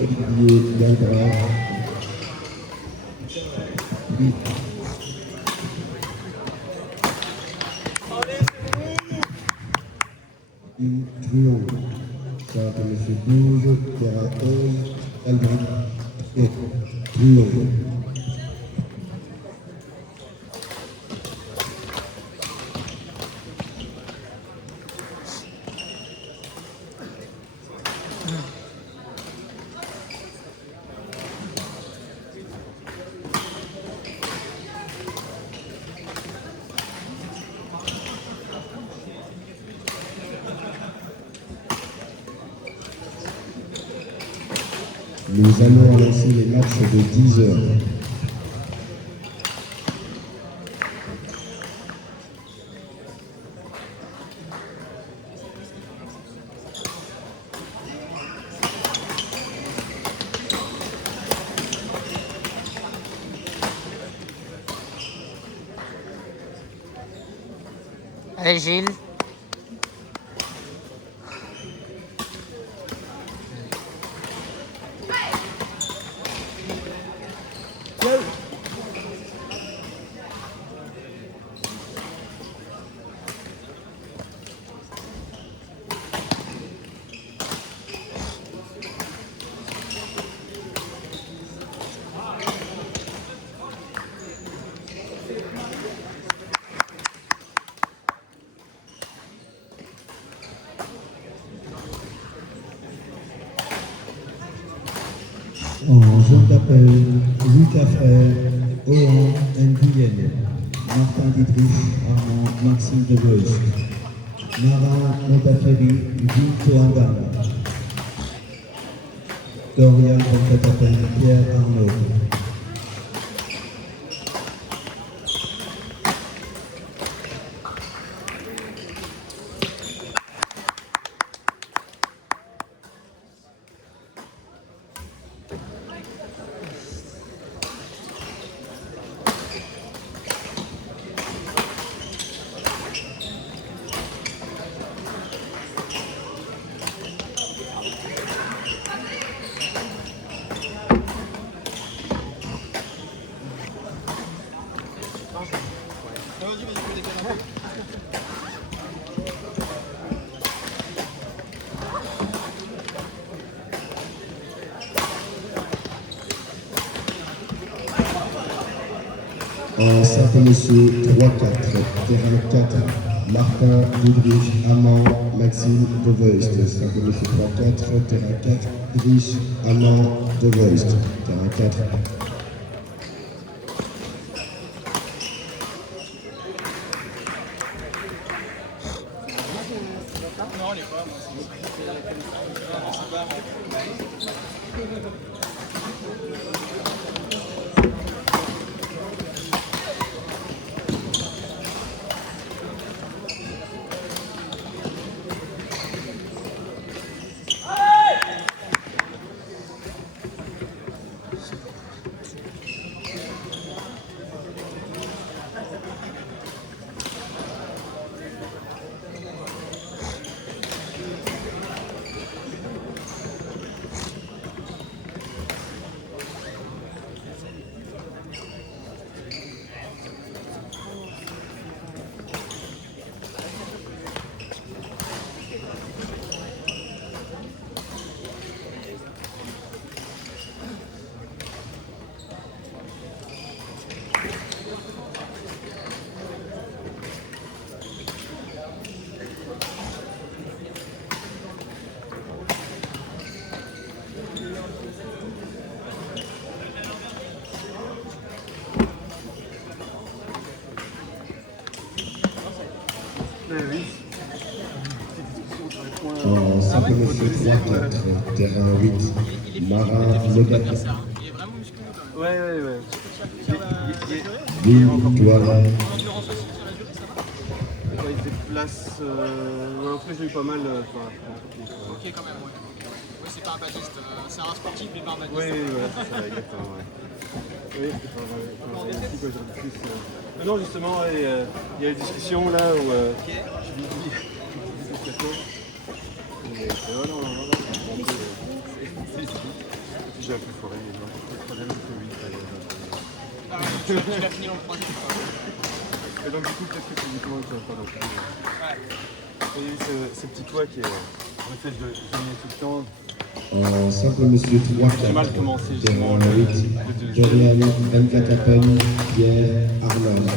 Olivier Galbras. Une Truon. Simple monsieur 12, terrain 11, Albert et Truon. Nous allons lancer les matchs de 10 heures. Allez Gilles. En zone d'appel, Lucas Frère, Oran Nguyen, Martin Dietrich, Armand, Maxime de Beust, Mara Montaferi, Victor Angam, Dorian Concatapel, Pierre Arnaud. En simple monsieur 3-4, terrain 4, Martin Dietrich, Amand, Maxime de Beust. Simple monsieur 3-4, terrain 4, Dietrich, Amand de Beust. Terrain 4. En simple monsieur 3-4, terrain 8, Marin Legat. Ouais. Victoire. Il se déplace. Après, j'ai eu pas mal. Ok, quand même, ouais. Ouais, c'est pas un badiste. C'est un sportif, mais pas un badiste. Oui, voilà, c'est ça, exactement. Ouais. Oui, c'est pas plus. Non, justement, il y a une discussion là où je lui dis. Non. J'ai un peu foiré, mais non. Le troisième, j'ai fait 8. Tu l'as fini dans le troisième. Et donc, du coup, peut-être que physiquement, tu vas pas non plus. Ouais. Et ce petit toit qui est. En fait, je gagnais tout le temps. En simple monsieur 3 J'ai mal commencé, justement, terrain le 8, deuxième. Dorian Mkatapen, Pierre Arnold.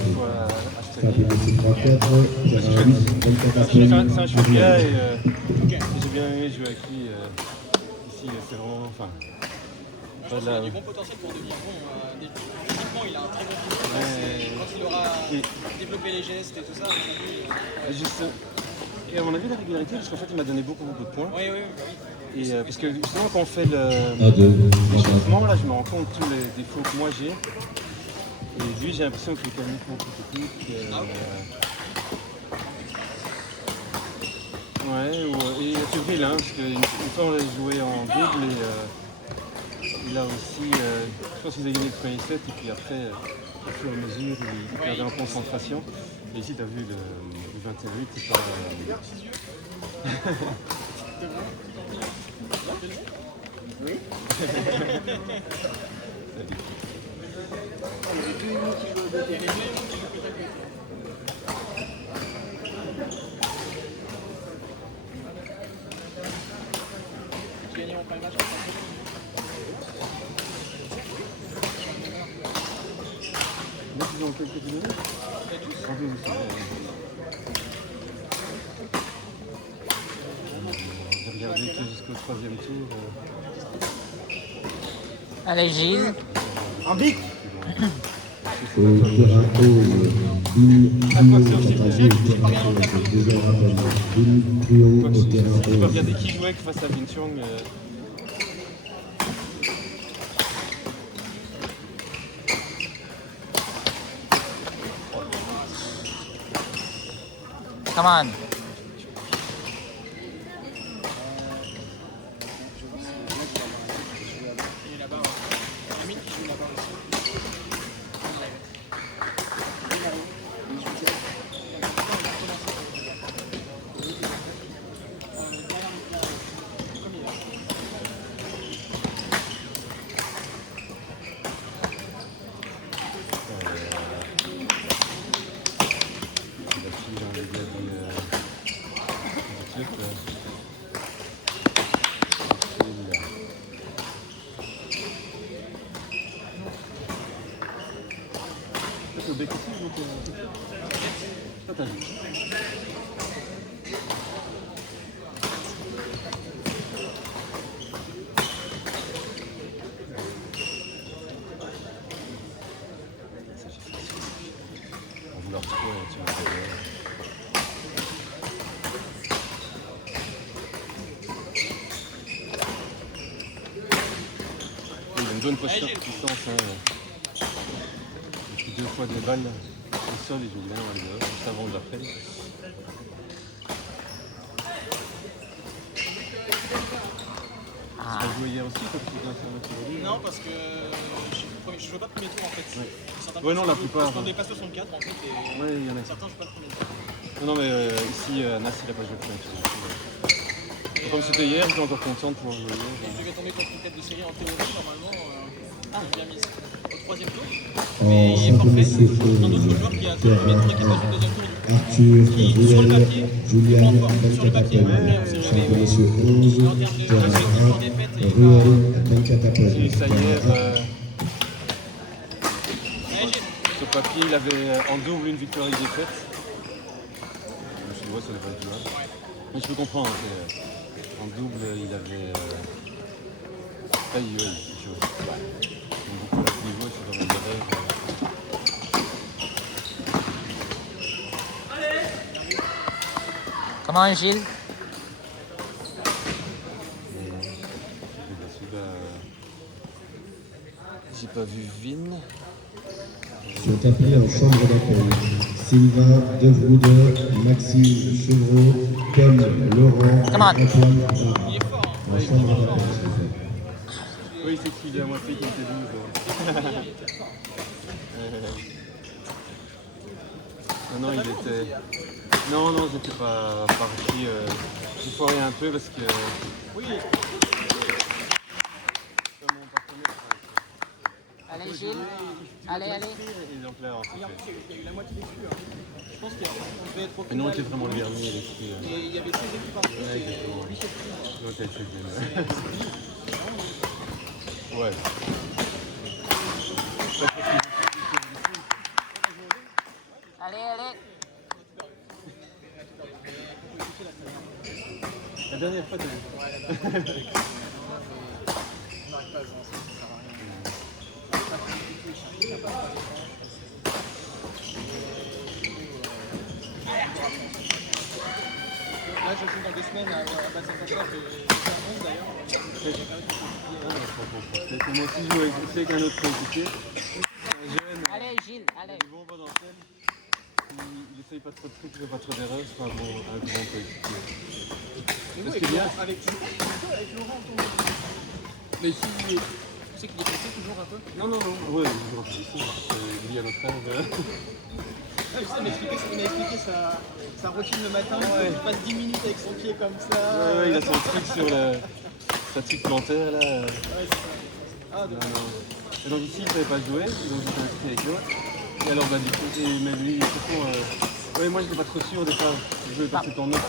Soit Simple monsieur 3-4, terrain 8, c'est un Mkatapen, chouette gars et Ok. j'ai bien aimé jouer avec lui. Ici, c'est vraiment. Enfin, Moi, je pas pense de qu'il la. a du bon potentiel pour devenir bon. Techniquement, il a un très bon physique. Ouais. Quand il aura Et- développé les gestes et tout ça, à mon avis. Juste, et à mon avis, la régularité, parce qu'en fait, il m'a donné beaucoup de points. Oui, oui, oui. Et parce que justement, quand on fait le. 1, 2, 3, 4. L'échauffement, là, je me rends compte de tous les défauts que moi j'ai. Et lui, j'ai l'impression qu'il est quand même beaucoup plus technique. Ouais, et fébrile, hein, parce qu'une fois on a joué en double et il a aussi. Je pense qu'ils ont gagné le premier set et puis après, au fur et à mesure, il perdait en concentration. Et ici, tu as vu le 21-8, c'est pas. Oui. Tu gagnes en premier match. Là, ils ont quelques minutes. En deux aussi. J'ai regardé que jusqu'au troisième tour. Allez Gilles. En bic. Au terrain 11, Bill Trio, quant à lui, au terrain 11, deuxième rappel. Bill Trio au terrain J'ai pas 11. regardé qui jouait face à Wing Chun. Come on. Il est là-bas. Amine qui joue là-bas aussi. La fille dans les gars du club. C'est le bec ici, donc. Ça t'as vu. On voulait retrouver, tu vois. Il a une bonne posture de puissance. Hein. J'ai pris 2 fois des balles au sol et je me dis, non, allez, dehors, juste avant de l'appel. Tu as joué hier aussi, toi, tu joues aujourd'hui? Non, parce que je jouais pas de premier tour en fait. Ouais. Certains Ouais, non, la jouent- plupart. Parce qu'on dépasse 64 en fait. Et Ouais, il y en a. certains jouent pas de premier tour. Non, mais ici, Nas, il a pas joué le premier tour. Et comme c'était hier, j'étais encore content de pouvoir jouer hier. Je devais tomber contre une tête de série en théorie, normalement. J'ai bien mis au troisième tour. En Mais il est simple forfait. monsieur Un autre 11, joueur qui a tout le premier tour et qui passe au deuxième tour. Arthur Sur le Ruel, papier, Julian sur le papier, Benkatapen. on s'est Simple réveillé. monsieur 11, En termes de terrain résultats, 1, défaite et Ruel J'ai Benkatapen. vu ça hier. Terrain Sur papier, il avait en double une victoire et une défaite. Je me suis dit, ouais, ça devrait être du mal. Mais je peux comprendre. En double, il avait. Il joue. Donc, beaucoup à ce niveau, c'est vraiment des rêves. Comment Gilles? J'ai pas vu Vin. sont appelés en chambre d'accueil. Sylvain Devroude, Maxime Chevreau, Ken Laurent, Come on. Antoine Barre. En chambre d'accueil, s'il vous plaît. Oui, c'est qu'il est à moitié qui était 12. Non, il était. Non, j'étais pas parti. J'ai foiré un peu parce que. Oui! Comme on Allez, Gilles. Allez, allez. Et donc là, on s'est fait. Il y a eu la moitié des flux. Je pense qu'on devait être au Mais nous, on final. était vraiment le dernier, les filles. Et il y avait 16 équipes en plus. Ouais, exactement. Et 8 équipes. Donc, elle s'est bien. Ouais. Allez, allez. La dernière fois, On n'arrive pas à se lancer, ça sert à rien. Là, je joue dans 2 semaines à Bas-Saint-François, c'est un 11 d'ailleurs. moi aussi, je joue avec un autre coéquipier. Un jeune. Allez, Gilles. Allez. Du bon potentiel. Il essaye pas trop de trucs, il fait pas trop d'erreurs, c'est un grand coéquipier. Et Parce nous, qu'il y a- avec Laurent, mais si, tu sais qu'il est passé toujours un peu. Non, ouais, il est toujours en position. Il y a notre âge. Ah, je sais, il m'a expliqué sa routine le matin, il passe 10 minutes avec son pied comme ça. Ouais, il a son truc sur sa petite plantaire là. Ouais, c'est ça. Ah, de Et donc ici, il ne savait pas jouer, donc j'étais inscrit avec l'autre. Et alors, bah, du coup, mais lui, de toute façon, ouais, moi, je n'étais pas trop sûr de pas jouer par cet tournoi.